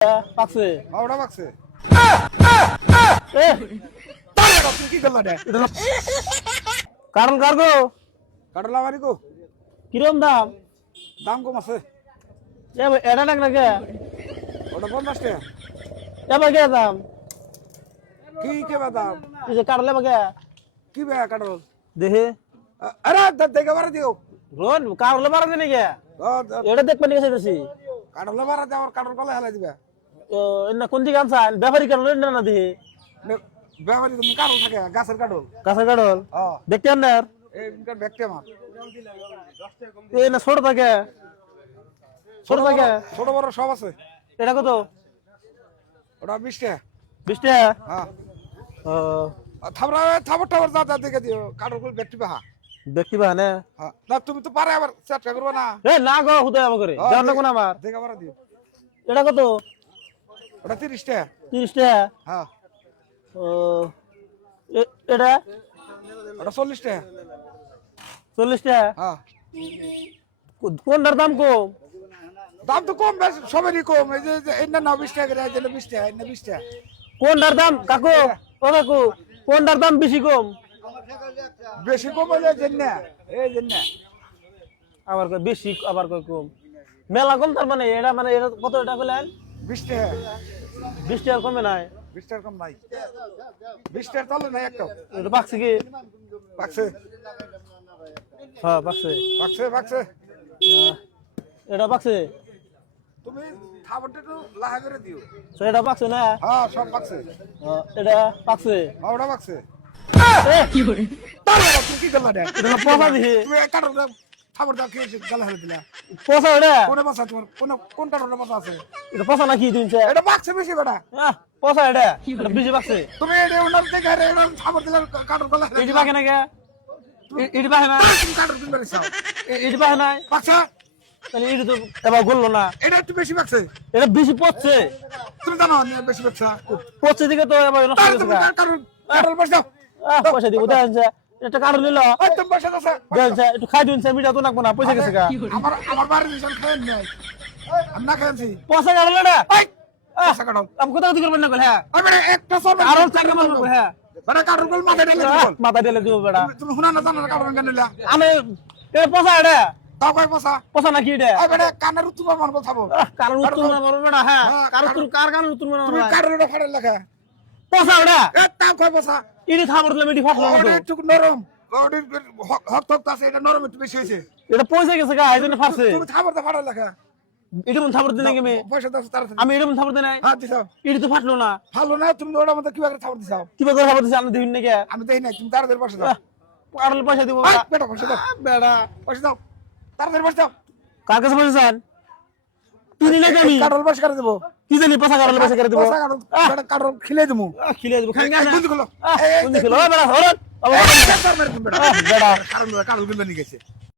পাকছে ওটা পাকছে এ তুমি কি করলা রে কারণ কারগো কাটলা মারি গো কিরম দাম দাম কম আছে এটা নাক নাকি ওটা 50 টাকা এবার কে দাম কি কে দাম এই যে কাটলে বাগে কি বে কাটল দেহে আরে দেখে বারে দিও রোন কাটলে বাড়া দিনে কে এটা দেখবে নিয়ে চাইতেছি কাটলে বারে দাও আর কাটল কলে হেলাই দিবা না কোন দিকে আনছা ব্যাপারী কাটল না দেহে ব্যাপারি তুমি কাটল থাকে গাছের কাটল কাছে কাটল দেখতে আনার এই ইনকার ব্যক্তি আমার এই না ছোট থাকে ছোট থাকে ছোট বড় সব আছে এটা কত ওটা 20 টাকা 20 টাকা হ্যাঁ ও থাবর দাদা দেখে দিও কাটল করে ব্যক্তি বাহা দেখতে পা না হ্যাঁ না তুমি তো পারে আবার চেষ্টা করবে না এ না গো হুদে আবার করে জান না কোন আমার দেখে বারে দিও এটা কত ওটা 30 টাকা 30 টাকা হ্যাঁ ও এটা ওটা 40 টাকা 40 টাকা হ্যাঁ কোনটার দাম কম দাম তো কম বেশ সবেরই কম এই যে এই না 20 টাকা করে এই যে 20 টাকা এই না 20 টাকা কোনটার দাম কাকু ও কাকু কোনটার দাম বেশি কম বেশি কম হলে জেন এই জেন আবার কয় বেশি আবার কয় কম মেলা কম তার মানে এটা কত টাকা কইলেন 20 টাকা 20 টাকা কমে নাই 20 টাকা কম নাই 20 টাকা তাহলে নাই একটা এটা পাকছে কি পাকছে হ্যাঁ পাকছে পাকছে পাকছে এটা পাকছে তুমি খাবারটা একটু লাহা করে দিও তো এটা পাকছে না হ্যাঁ সব পাকছে এটা পাকছে ওটা পাকছে কি করে তাহলে তুমি কি করলা রে এটা পচা দিহি তুমি কাটল খাবারটা খেয়ে গালা হেলে দিলা পচা এটা কোনে পাসা তোমার কোন কাটলে পাসা আছে এটা পচা নাকি দিনছে এটা পাকছে বেশি বেটা পচা এটা বেশি পাকছে তুমি এটা ওনার দেখে এটা খাবার দিলা কাটল গালা হেলে এটি পাকে না কে এটি পাকে না তুমি কাটল কিনবে চাও এটি পাকে নাই পাকছে তাহলে এটি তো এবার গললো না এটা একটু বেশি পাকছে এটা বেশি পচছে তুমি জানো বেশি পাকছে পচছে দিকে তো এবার নষ্ট হয়ে গেছে কাটল কাটল পাস দাও পয়সা দিব দেখেন একটা কারণ নিল ওই তুমি পয়সা দাও দেখেন একটু খাই দিন মিটা তো নাকবো না পয়সা গেছে গা আমার বাড়ির বিশাল খাইন নাই আমি না খাইছি পয়সা গেল না ওই পয়সা কাটল আমি কোথাও দিকে করবেন না হ্যাঁ ওই বেটা একটা সব আরো চাকা মারবো হ্যাঁ বেটা কাটল বল মাথা ঢেলে দিও মাথা ঢেলে দিব বেটা তুমি হুনা না জানো কাটল কেন নিলা আমি এ পয়সা এটা দাও কই পয়সা পয়সা নাকি এটা ওই বেটা কানের উত্তর মান বল থাবো কারণ উত্তর না মারবো না হ্যাঁ কার কারণ উত্তর না তুমি কাটলটা ফাড়ে লাগা পয়সা এটা এ তা কই পয়সা ইনি খাবার দিলাম এটি ফাটলো না ওটা তো একটু নরম ওটা হক হক আছে এটা নরম একটু বেশি হইছে এটা পয়সা গেছে গা এই জন্য ফাটছে তুমি খাবারটা ফাড়ে লাগা এটা মন খাবার দিনে কি পয়সা দাও তাড়াতাড়ি আমি এটা মন খাবার দিনে হ্যাঁ দিছাও এটি তো ফাটলো না ভালো না তুমি ওটার মধ্যে কিভাবে খাবার দিছাও কিভাবে করে খাবার দিছে আমি দেখিন নাকি আমি দেখি নাই তুমি তাড়াতাড়ি পয়সা দাও পারলে পয়সা দিব ওই বেটা পয়সা দাও বেড়া পয়সা দাও তাড়াতাড়ি পয়সা দাও কার কাছে পয়সা চান তুমি নাকি আমি কাটল পয়সা করে দেবো কি জানি পয়সা কারণে পয়সা করে দিব পয়সা কাটল বেটা কাটল খিলে দেবো খিলে দিব খান না বন্ধু গুলো বন্ধু খেলো বেড়া হরত বেটা বেড়া কাটল কিনবে নিয়ে গেছে